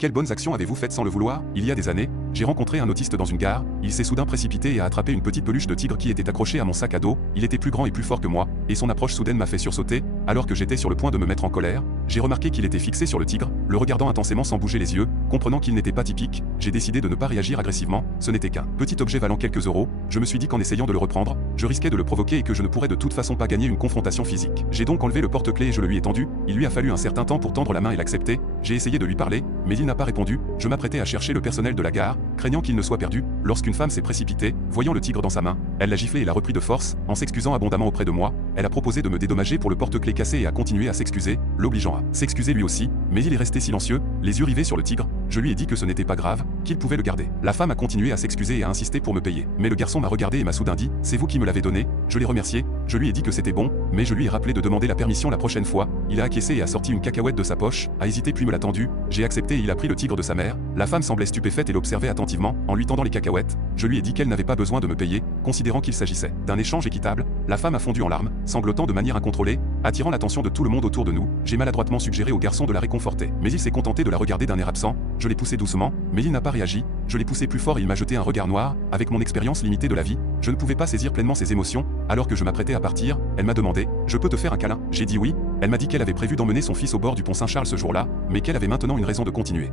Quelles bonnes actions avez-vous faites sans le vouloir? Il y a des années, j'ai rencontré un autiste dans une gare, il s'est soudain précipité et a attrapé une petite peluche de tigre qui était accrochée à mon sac à dos, il était plus grand et plus fort que moi, et son approche soudaine m'a fait sursauter, alors que j'étais sur le point de me mettre en colère, j'ai remarqué qu'il était fixé sur le tigre, le regardant intensément sans bouger les yeux, comprenant qu'il n'était pas typique, j'ai décidé de ne pas réagir agressivement, ce n'était qu'un petit objet valant quelques euros, je me suis dit qu'en essayant de le reprendre, je risquais de le provoquer et que je ne pourrais de toute façon pas gagner une confrontation physique. J'ai donc enlevé le porte-clés et je le lui ai tendu, il lui a fallu un certain temps pour tendre la main et l'accepter, j'ai essayé de lui parler, mais il n'a pas répondu, je m'apprêtais à chercher le personnel de la gare, craignant qu'il ne soit perdu, lorsqu'une femme s'est précipitée, voyant le tigre dans sa main, elle l'a giflé et l'a repris de force, en s'excusant abondamment auprès de moi, elle a proposé de me dédommager pour le porte-clés cassé et a continué à s'excuser, l'obligeant à s'excuser lui aussi, mais il est resté silencieux, les yeux rivés sur le tigre, je lui ai dit que ce n'était pas grave, qu'il pouvait le garder. La femme a continué à s'excuser et à insister pour me payer, mais le garçon m'a regardé et m'a soudain dit, c'est vous qui me l'avez donné, je l'ai remercié, je lui ai dit que c'était bon, mais je lui ai rappelé de demander la permission la prochaine fois, il a acquiescé et a sorti une cacahuète de sa poche, a hésité puis me l'a tendue, j'ai accepté et il a pris le tigre de sa mère, la femme semblait stupéfaite et l'observait attentivement, en lui tendant les cacahuètes, je lui ai dit qu'elle n'avait pas besoin de me payer, considérant qu'il s'agissait d'un échange équitable, la femme a fondu en larmes, sanglotant de manière incontrôlée, attirant l'attention de tout le monde autour de nous, j'ai maladroitement suggéré au garçon de la réconforter, mais il s'est contenté de la regarder d'un air absent, je l'ai poussé doucement, mais il n'a pas réagi, je l'ai poussé plus fort et il m'a jeté un regard noir, avec mon expérience limitée de la vie, je ne pouvais pas saisir pleinement ses émotions, alors que je m'apprêtais à partir, elle m'a demandé, je peux te faire un câlin? J'ai dit oui, elle m'a dit qu'elle avait prévu d'emmener son fils au bord du pont Saint-Charles ce jour-là, mais qu'elle avait maintenant une raison de continuer.